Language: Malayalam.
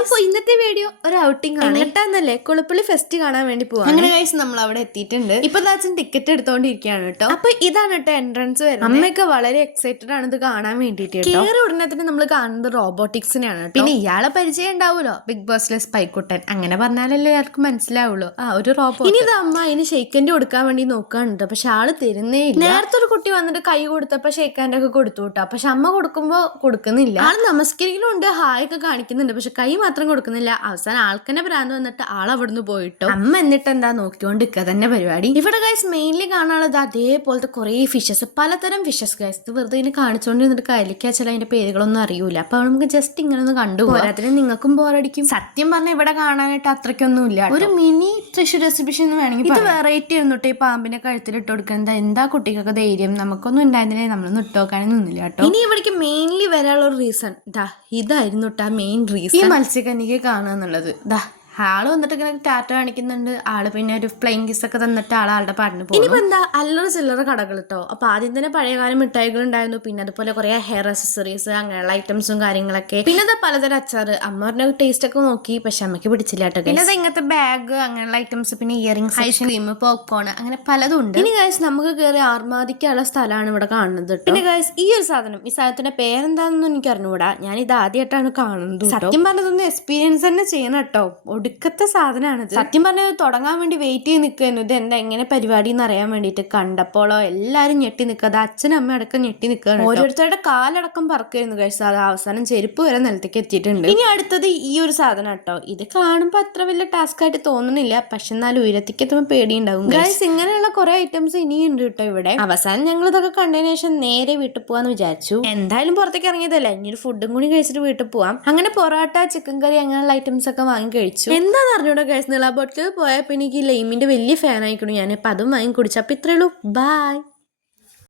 അപ്പൊ ഇന്നത്തെ വീഡിയോ ഒരു ഔട്ടിംഗ് ആണ്. എങ്ങട്ടാന്നല്ലേ? കുളപ്പള്ളി ഫെസ്റ്റ് കാണാൻ വേണ്ടി പോവാം. അങ്ങനെ ഗൈസ് നമ്മൾ അവിടെ എത്തിയിട്ടുണ്ട്. ഇപ്പൊ അച്ഛൻ ടിക്കറ്റ് എടുത്തോണ്ടിരിക്കുകയാണ് കേട്ടോ. അപ്പൊ ഇതാണ് കേട്ടോ എൻട്രൻസ് വരുന്നത്. അമ്മയൊക്കെ വളരെ എക്സൈറ്റഡ് ആണ് ഇത് കാണാൻ വേണ്ടിട്ട്. കേറി ഉടനെ തന്നെ നമ്മൾ കാണുന്നത് റോബോട്ടിക്സിനെയാണ്. പിന്നെ ഇയാളെ പരിചയം ഉണ്ടാവുമല്ലോ, ബിഗ് ബോസിലെ സ്പൈക്കുട്ടൻ. അങ്ങനെ പറഞ്ഞാലല്ലേ എല്ലാവർക്കും മനസ്സിലാവുള്ളൂ. ഒരു റോബോട്ട്. ഇനി ഇത് അമ്മ അതിന് ഷെയ്ക്കൻഡ് കൊടുക്കാൻ വേണ്ടി നോക്കാനുണ്ട്. പക്ഷെ ആള് തരുന്നേ ഇല്ല. നേരത്തെ ഒരു കുട്ടി വന്നിട്ട് കൈ കൊടുത്തപ്പോ ഷെയ്ക്കാൻ്റെ ഒക്കെ കൊടുത്തു കേട്ടോ. പക്ഷെ അമ്മ കൊടുക്കുമ്പോ കൊടുക്കുന്നില്ല. ആള് നമസ്കരിക്കലുണ്ട്, ഹായ് ഒക്കെ കാണിക്കുന്നുണ്ട്, പക്ഷെ കൈ മാത്രം കൊടുക്കുന്നില്ല. അവസാനം ആൾക്കന്നെ ഭ്രാന്ത് വന്നിട്ട് ആൾ അവിടുന്ന് പോയിട്ടോ. അമ്മ എന്നിട്ട് എന്താ നോക്കിക്കൊണ്ടിരിക്കുക തന്നെ പരിപാടി. ഇവിടെ ഗൈസ് മെയിൻലി കാണാനുള്ളത് അതേപോലത്തെ കുറെ ഫിഷസ്, പലതരം ഫിഷസ് ഗൈസ്. വെറുതെ ഇങ്ങനെ കാണിച്ചുകൊണ്ടിരുന്നിട്ട് കയ്യിലേക്കാച്ചാൽ അതിന്റെ പേരുകളൊന്നും അറിയൂല. അപ്പൊ നമുക്ക് ജസ്റ്റ് ഇങ്ങനെ ഒന്ന് കണ്ടു പോരാത്തിന് നിങ്ങൾക്കും ബോറടിക്കും. സത്യം പറഞ്ഞാൽ ഇവിടെ കാണാനായിട്ട് അത്രയ്ക്കൊന്നും ഇല്ല. ഒരു മിനി ട്രഷർ എക്സിബിഷൻ എന്ന് വേണമെങ്കിൽ ഇത് വെറൈറ്റി ഇരുന്നിട്ട് ഈ പാമ്പിനെ കഴുത്തിൽ ഇട്ട് കൊടുക്കുന്നത്. എന്താ കുട്ടിക്കൊക്കെ ധൈര്യം, നമുക്കൊന്നും ഉണ്ടായിരുന്നില്ലേ, നമ്മളൊന്നും ഇട്ടോക്കാനൊന്നും ഒന്നുമില്ല കേട്ടോ. ഇനി ഇവിടേക്ക് മെയിൻലി വരാനുള്ള ഒരു റീസൺ ഇതായിരുന്നു കേട്ടോ. മെയിൻ റീസൺ ഈ മത്സ്യകന്യകയെ കാണുക എന്നുള്ളത്. ആള് വന്നിട്ട് ഇങ്ങനെ ടാറ്റ കാണിക്കുന്നുണ്ട്. ആള് പിന്നെ ഒരു ഫ്ലൈങ് കിസ് ഒക്കെ തന്നിട്ട് ആളുടെ പാട്ടിന് പോകും. ഇനിയിപ്പോ എന്താ അല്ലറ ചില്ലറ കടകൾ കേട്ടോ. അപ്പൊ ആദ്യം തന്നെ പഴയകാലം മിഠായികൾ ഉണ്ടായിരുന്നു. പിന്നെ അതുപോലെ കുറെ ഹെയർ അക്സസറീസ് അങ്ങനെയുള്ള ഐറ്റംസും കാര്യങ്ങളൊക്കെ. പിന്നെ അത് പലതരം അച്ചാറ്. അമ്മ പറഞ്ഞ ടേസ്റ്റ് ഒക്കെ നോക്കി, പക്ഷെ അമ്മയ്ക്ക് പിടിച്ചില്ല കേട്ടോ. പിന്നെ അത് ഇങ്ങനത്തെ ബാഗ് അങ്ങനെയുള്ള ഐറ്റംസ്, പിന്നെ ഇയറിംഗ്സ്, ഐസ്ക്രീം, പോപ്കോൺ, അങ്ങനെ പലതും ഉണ്ട്. ഇനി ഗൈസ് നമുക്ക് കയറി ആർമാദിക്കാനുള്ള സ്ഥലമാണ് ഇവിടെ കാണുന്നത്. പിന്നെ ഗൈസ് ഈ ഒരു സാധനം, ഈ സാധനത്തിന്റെ പേരെന്താണെന്നൊന്നും എനിക്ക് അറിഞ്ഞുകൂടാ. ഞാൻ ഇത് ആദ്യമായിട്ടാണ് കാണുന്നത്. സത്യം പറഞ്ഞതൊന്നും എക്സ്പീരിയൻസ് തന്നെ ചെയ്യണം കേട്ടോ. ഒടുക്കത്തെ സാധനമാണ്. സത്യം പറഞ്ഞത് തുടങ്ങാൻ വേണ്ടി വെയിറ്റ് ചെയ്ത് നിൽക്കുന്നു. ഇത് എന്താ എങ്ങനെ പരിപാടി എന്ന് അറിയാൻ വേണ്ടിയിട്ട്. കണ്ടപ്പോഴോ എല്ലാരും ഞെട്ടി നിൽക്കുക. അച്ഛനും അമ്മ അടക്കം ഞെട്ടി നിൽക്കുകയാണ്. ഓരോരുത്തരുടെ കാലടക്കം പറക്കായിരുന്നു കഴിച്ചത്. അത് അവസാനം ചെരുപ്പ് വരെ നിലത്തേക്ക് എത്തിയിട്ടുണ്ട്. ഇനി അടുത്തത് ഈ ഒരു സാധനം കേട്ടോ. ഇത് കാണുമ്പോൾ അത്ര വലിയ ടാസ്ക് ആയിട്ട് തോന്നുന്നില്ല, പക്ഷെ എന്നാലും ഉയരത്തിക്കെത്തുമ്പോൾ പേടിയുണ്ടാവും ഗൈസ്. ഇങ്ങനെയുള്ള കുറെ ഐറ്റംസ് ഇനിയുണ്ട് കേട്ടോ ഇവിടെ. അവസാനം ഞങ്ങൾ ഇതൊക്കെ കണ്ടതിന് ശേഷം നേരെ വീട്ടിൽ പോവാന്ന് വിചാരിച്ചു. എന്തായാലും പുറത്തേക്ക് ഇറങ്ങിയതല്ലേ, ഇനി ഒരു ഫുഡും കൂടി കഴിച്ചിട്ട് വീട്ടിൽ പോവാം. അങ്ങനെ പൊറോട്ട, ചിക്കൻ കറി അങ്ങനെയുള്ള ഐറ്റംസ് ഒക്കെ വാങ്ങി കഴിച്ചു. എന്താന്ന് അറിഞ്ഞൂടെ ഗൈസ്, നിളാബോട്ടിൽ പോയാൽ പിന്നെ എനിക്ക് ലൈമിന്റെ വലിയ ഫാൻ ആയിക്കണു ഞാൻ. അപ്പൊ അതും വാങ്ങി കുടിച്ചു. അപ്പൊ ഇത്രയുള്ളൂ, ബൈ.